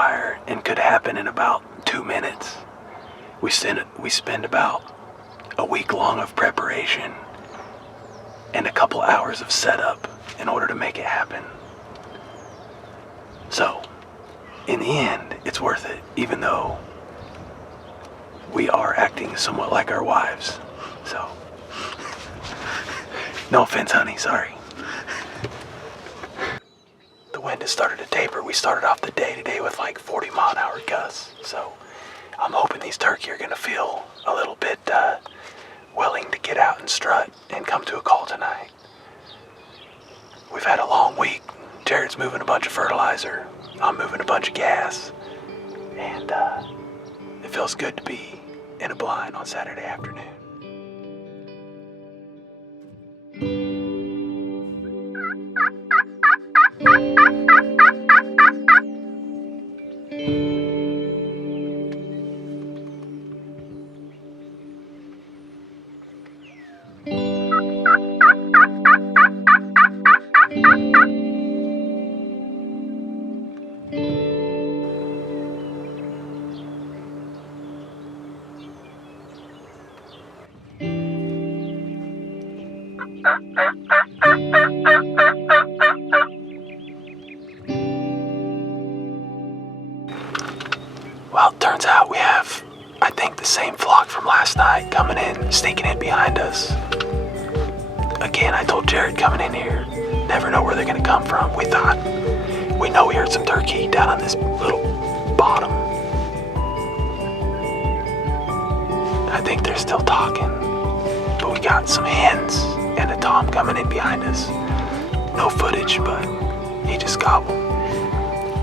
wire and could happen in about 2 minutes. We spend about a week long of preparation and a couple hours of setup in order to make it happen. So, in the end, it's worth it, even though we are acting somewhat like our wives. So, no offense, honey, sorry. The wind has started to taper. We started off the day today with like 40-mile-an-hour gusts. So, I'm hoping these turkey are going to feel a little bit willing to get out and strut and come to a call tonight. We've had a long week. Jarrod's moving a bunch of fertilizer. I'm moving a bunch of gas. And it feels good to be in a blind on Saturday afternoon. Well, it turns out we have, I think, the same flock from last night coming in, sneaking in behind us. Again, I told Jarrod coming in here, never know where they're going to come from. We know we heard some turkey down on this little bottom. I think they're still talking, but we got some hens and a tom coming in behind us. No footage, but he just gobbled.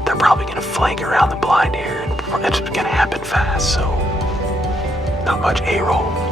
They're probably going to flank around the blind here, and it's going to happen fast, so not much A-roll.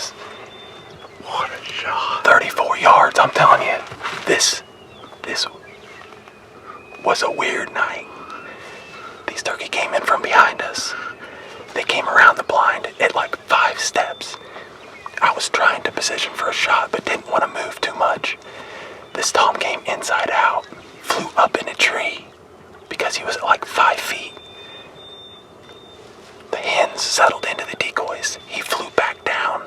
us. What a shot. 34 yards, I'm telling you. This was a weird night. These turkey came in from behind us. They came around the blind at like 5 steps. I was trying to position for a shot, but didn't want to move too much. This Tom came inside out, flew up in a tree because he was at like 5 feet. The hens settled into the decoys. He flew back down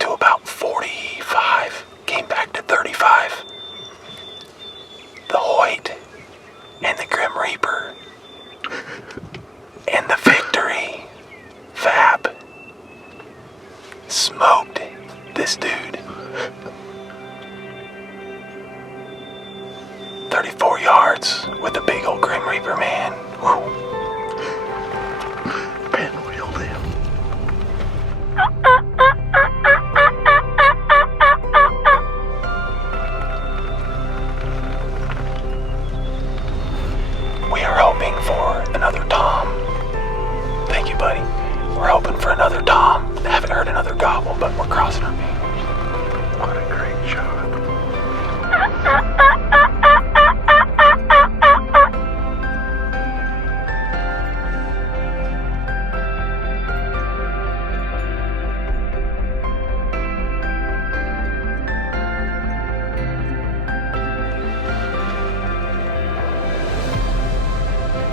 to about 45, came back to 35. The Hoyt and the Grim Reaper and the Victory Fab smoked this dude. 34 yards with a big old Grim Reaper, man. Whew. Pinwheeled him. We are hoping for another Tom. Thank you, buddy. We're hoping for another Tom. Haven't heard another gobble, but we're crossing our fingers. What a great shot.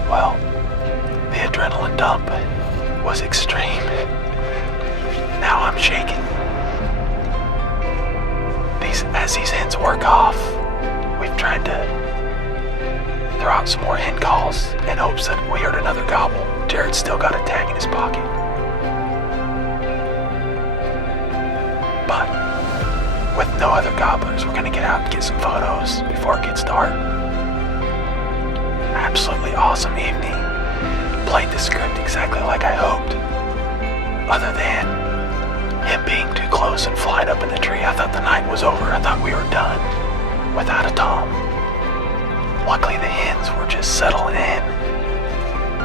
Well, the adrenaline dump was extreme. Now I'm shaking. As these hens work off, we've tried to throw out some more hen calls in hopes that we heard another gobble. Jarrod's still got a tag in his pocket. But with no other gobblers, we're gonna get out and get some photos before it gets dark. Absolutely awesome evening. Played the script exactly like I hoped. Other than him being too close and flying up in the tree, I thought the night was over. I thought we were done without a Tom. Luckily the hens were just settling in.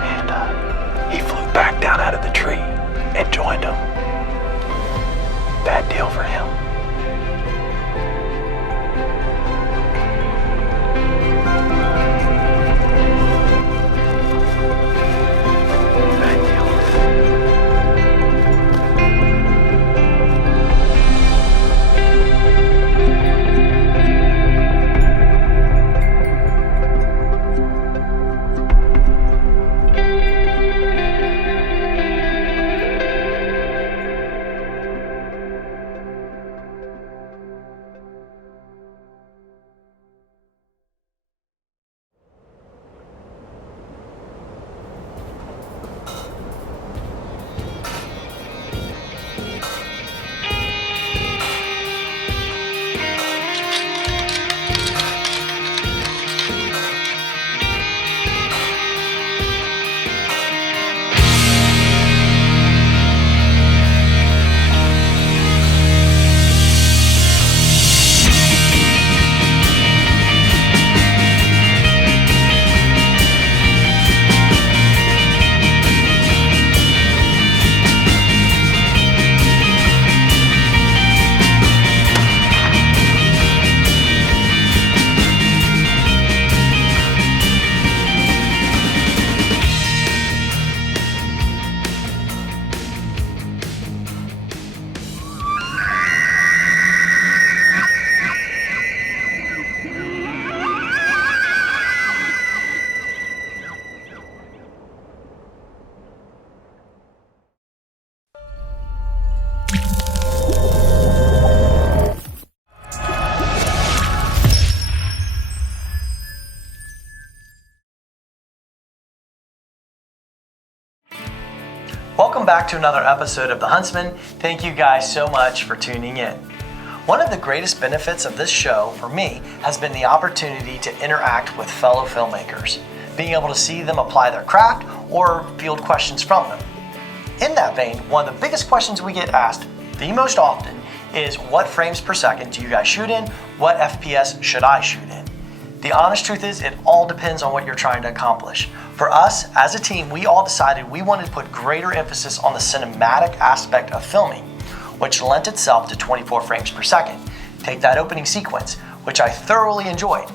And he flew back down out of the tree and joined them. Bad deal for him. Welcome back to another episode of The Huntsman. Thank you guys so much for tuning in. One of the greatest benefits of this show for me has been the opportunity to interact with fellow filmmakers, being able to see them apply their craft or field questions from them. In that vein, one of the biggest questions we get asked the most often is what frames per second do you guys shoot in? What FPS should I shoot in? The honest truth is it all depends on what you're trying to accomplish. For us, as a team, we all decided we wanted to put greater emphasis on the cinematic aspect of filming, which lent itself to 24 frames per second. Take that opening sequence, which I thoroughly enjoyed.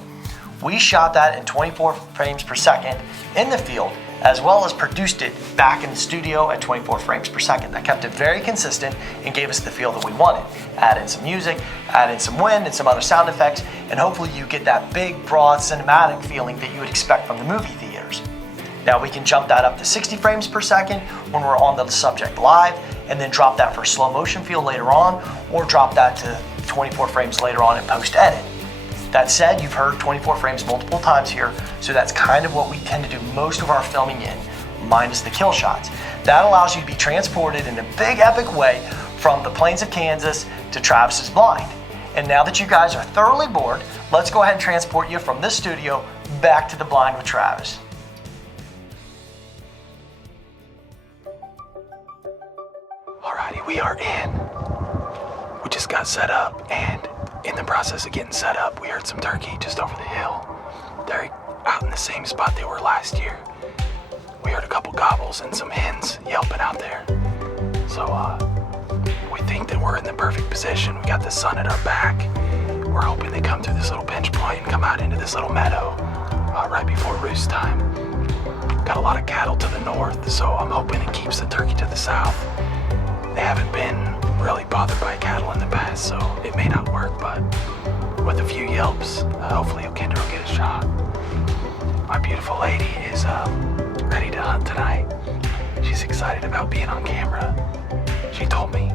We shot that in 24 frames per second in the field, as well as produced it back in the studio at 24 frames per second. That kept it very consistent and gave us the feel that we wanted. Add in some music, add in some wind and some other sound effects, and hopefully you get that big, broad, cinematic feeling that you would expect from the movie theaters. Now we can jump that up to 60 frames per second when we're on the subject live, and then drop that for slow motion feel later on, or drop that to 24 frames later on in post-edit. That said, you've heard 24 frames multiple times here, so that's kind of what we tend to do most of our filming in, minus the kill shots. That allows you to be transported in a big epic way from the plains of Kansas to Travis's blind. And now that you guys are thoroughly bored, let's go ahead and transport you from this studio back to the blind with Travis. Alrighty, we are in. We just got set up, and in the process of getting set up, we heard some turkey just over the hill. They're out in the same spot they were last year. We heard a couple gobbles and some hens yelping out there. So we think that we're in the perfect position. We got the sun at our back. We're hoping they come through this little pinch point and come out into this little meadow right before roost time. Got a lot of cattle to the north, so I'm hoping it keeps the turkey to the south. They haven't been really bothered by cattle in the past, so it may not work, but with a few yelps, hopefully Kendra will get a shot. My beautiful lady is ready to hunt tonight. She's excited about being on camera. She told me.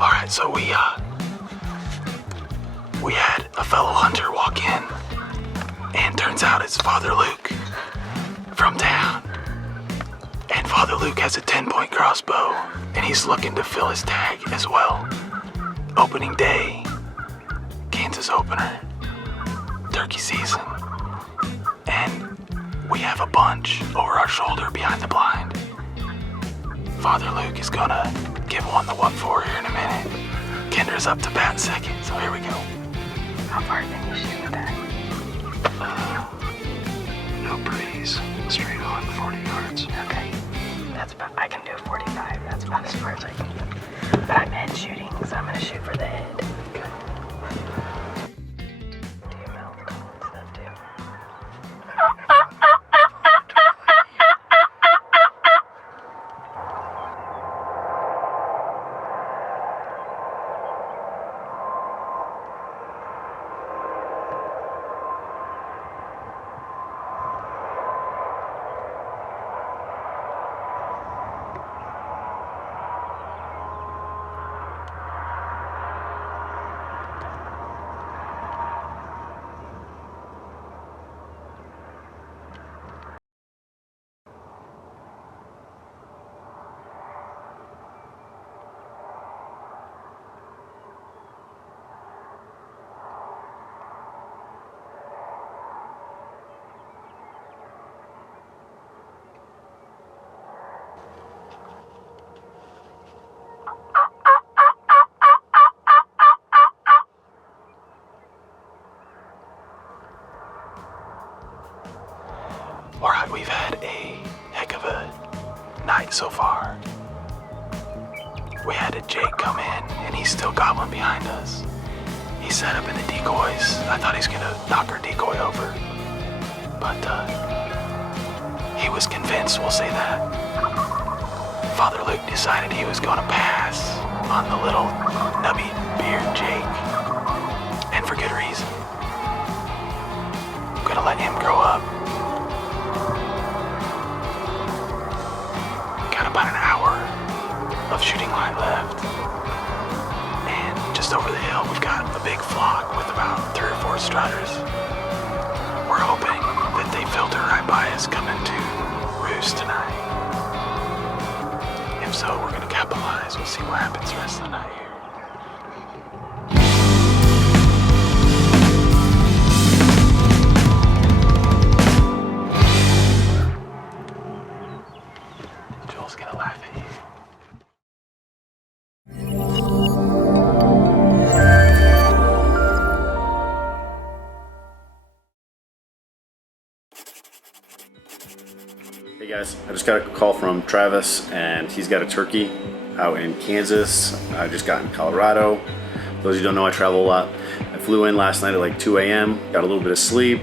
Alright, so we had a fellow hunter walk in, and turns out it's Father Luke from town. And Father Luke has a 10-point crossbow, and he's looking to fill his tag as well. Opening day, Kansas opener, turkey season, and we have a bunch over our shoulder behind the blind. Father Luke is gonna give one the what for here in a minute. Kendra's up to bat second, so here we go. How far can you shoot with that? No breeze. Straight on 40 yards. Okay. That's about, I can do 45. That's about as far as I can get. But I'm head shooting, so I'm gonna shoot for the head. Okay. Do you melt and stuff too? Alright, we've had a heck of a night so far. We had a Jake come in, and he's still gobbling behind us. He set up in the decoys. I thought he was gonna knock our decoy over, but he was convinced, we'll say that. Father Luke decided he was gonna pass on the little nubby beard Jake, and for good reason. I'm gonna let him grow up. Got about an hour of shooting light left, and just over the hill we've got a big flock with about 3 or 4 strutters. We're hoping that they filter right by us coming to roost tonight. If so, we're gonna capitalize. We'll see what happens the rest of the night here. Joel's gonna laugh at you. Hey guys, I just got a call from Travis, and he's got a turkey out in Kansas. I just got in Colorado. Those of you who don't know, I travel a lot. I flew in last night at like 2 a.m., got a little bit of sleep,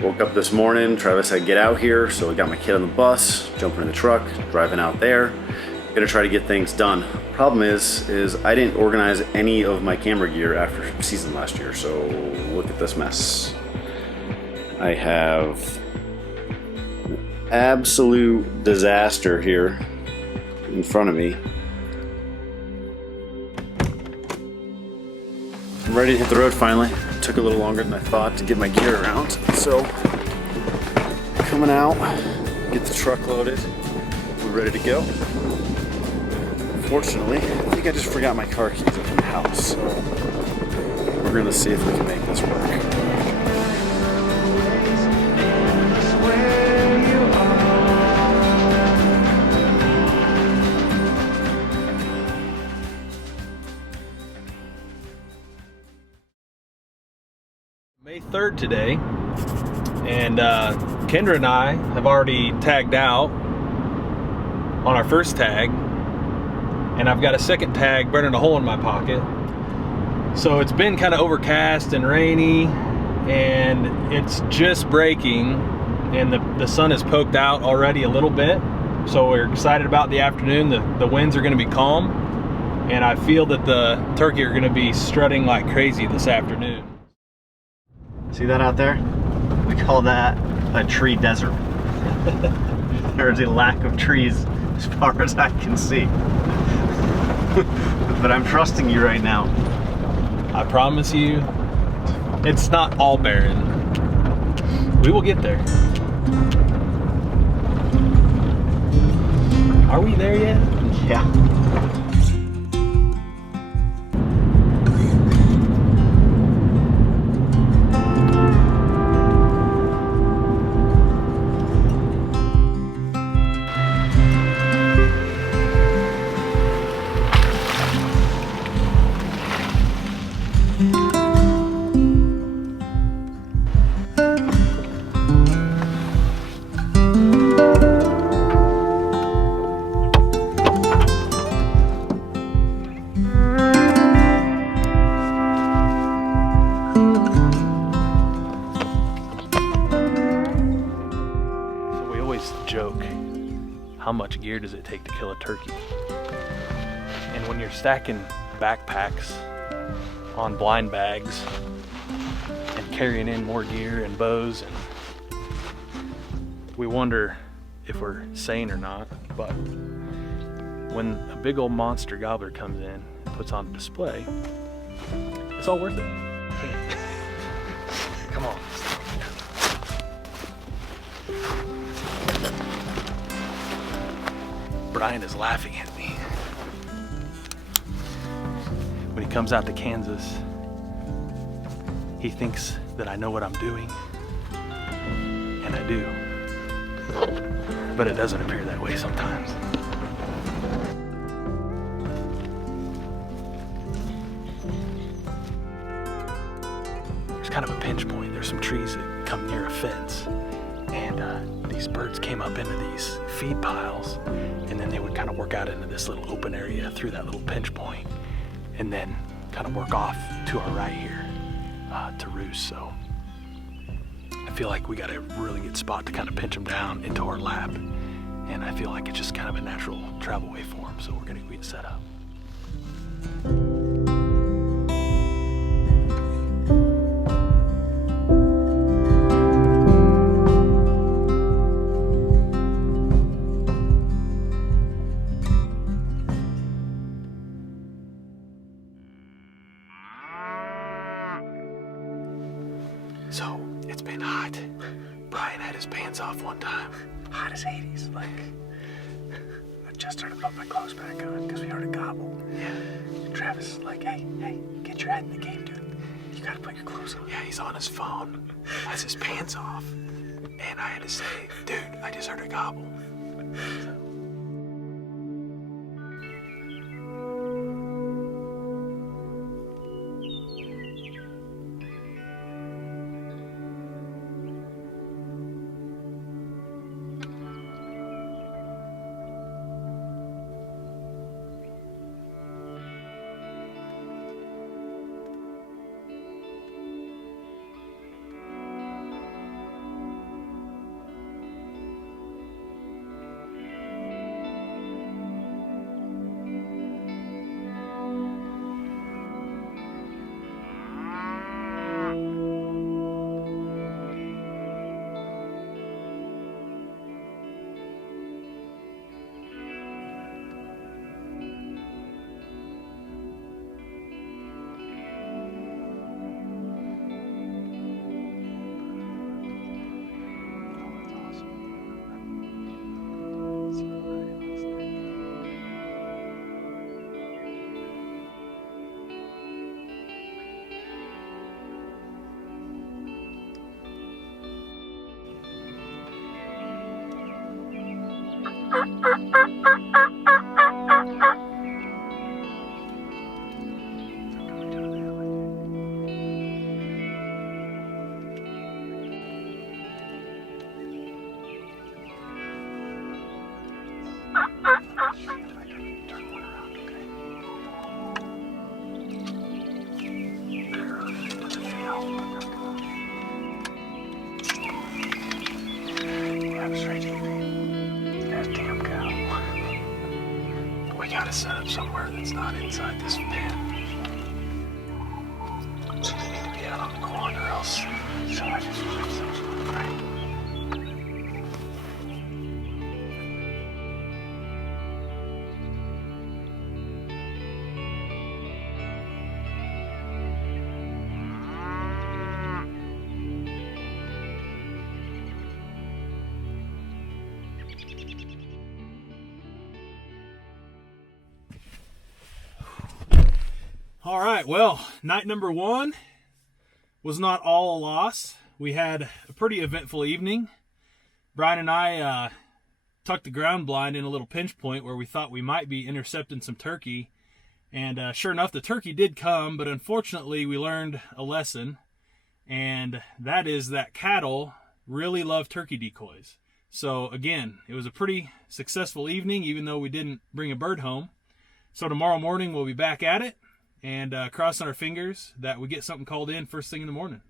woke up this morning. Travis said, get out here. So I got my kid on the bus, jumping in the truck, driving out there. Gonna try to get things done. Problem is I didn't organize any of my camera gear after season last year. So look at this mess. I have an absolute disaster here in front of me. I'm ready to hit the road finally. It took a little longer than I thought to get my gear around. So coming out, get the truck loaded, we're ready to go. Unfortunately, I think I just forgot my car keys up in the house. So we're gonna see if we can make this work. May 3rd today, and Kendra and I have already tagged out on our first tag, and I've got a second tag burning a hole in my pocket. So it's been kind of overcast and rainy, and it's just breaking, and the sun has poked out already a little bit. So we're excited about the afternoon. The winds are going to be calm, and I feel that the turkey are going to be strutting like crazy this afternoon. See that out there? We call that a tree desert. There's a lack of trees as far as I can see. But I'm trusting you right now. I promise you, it's not all barren. We will get there. Are we there yet? Yeah. Joke, how much gear does it take to kill a turkey? And when you're stacking backpacks on blind bags and carrying in more gear and bows, and we wonder if we're sane or not. But when a big old monster gobbler comes in and puts on a display, it's all worth it. Come on. Brian is laughing at me. When he comes out to Kansas, he thinks that I know what I'm doing, and I do. But it doesn't appear that way sometimes. There's kind of a pinch point. There's some trees that come near a fence, and these birds came up into these feed piles, and then they would kind of work out into this little open area through that little pinch point, and then kind of work off to our right here to roost. So I feel like we got a really good spot to kind of pinch them down into our lap, and I feel like it's just kind of a natural travel way for them. So we're gonna get set up. So it's been hot. Brian had his pants off one time. Hot as Hades. Like, I just started to put my clothes back on because we heard a gobble. Yeah. And Travis is like, hey, get your head in the game, dude. You gotta put your clothes on. Yeah, he's on his phone, has his pants off, and I had to say, dude, I just heard a gobble. So. gotta set up somewhere that's not inside this pen. So they need to be out on the corner, or else somebody just rips those right. All right, well, night number 1 was not all a loss. We had a pretty eventful evening. Brian and I tucked the ground blind in a little pinch point where we thought we might be intercepting some turkey. And sure enough, the turkey did come, but unfortunately we learned a lesson. And that is that cattle really love turkey decoys. So again, it was a pretty successful evening, even though we didn't bring a bird home. So tomorrow morning we'll be back at it. And crossing our fingers that we get something called in first thing in the morning.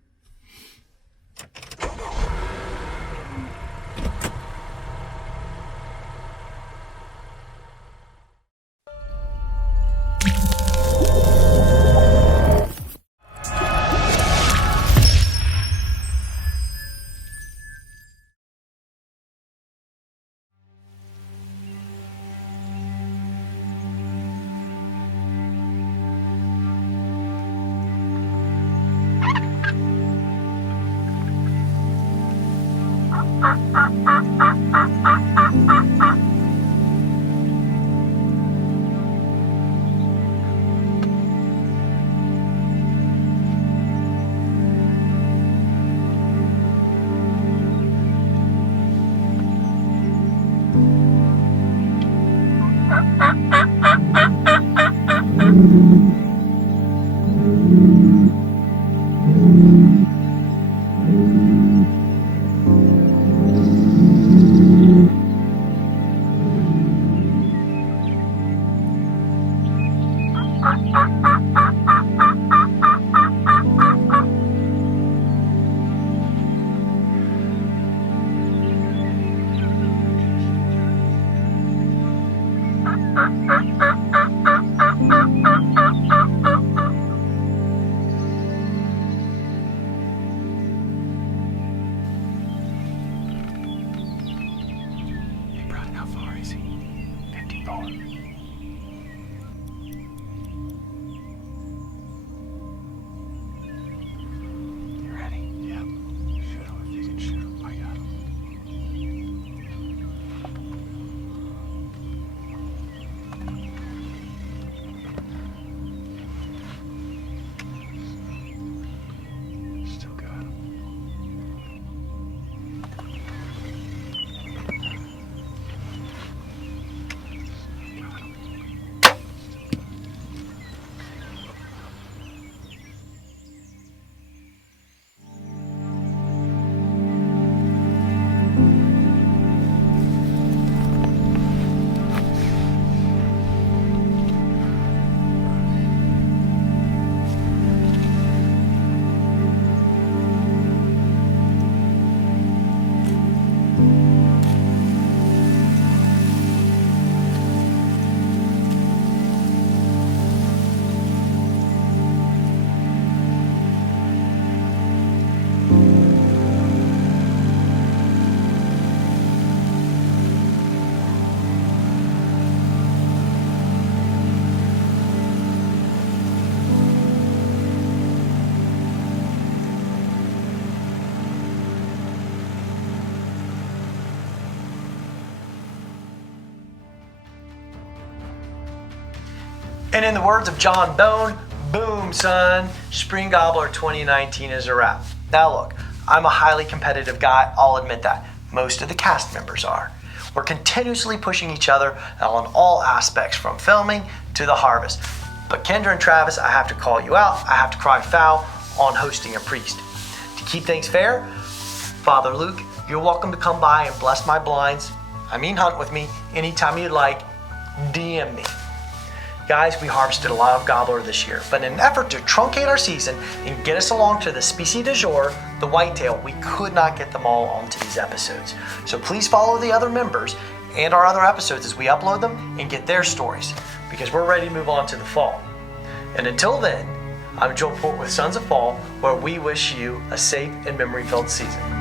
And in the words of John Bone, boom, son, Spring Gobbler 2019 is a wrap. Now look, I'm a highly competitive guy, I'll admit that. Most of the cast members are. We're continuously pushing each other on all aspects, from filming to the harvest. But Kendra and Travis, I have to call you out. I have to cry foul on hosting a priest. To keep things fair, Father Luke, you're welcome to come by and bless my blinds. Hunt with me anytime you'd like. DM me. Guys, we harvested a lot of gobbler this year, but in an effort to truncate our season and get us along to the species du jour, the whitetail, we could not get them all onto these episodes. So please follow the other members and our other episodes as we upload them and get their stories, because we're ready to move on to the fall. And until then, I'm Joel Port with Sons of Fall, where we wish you a safe and memory-filled season.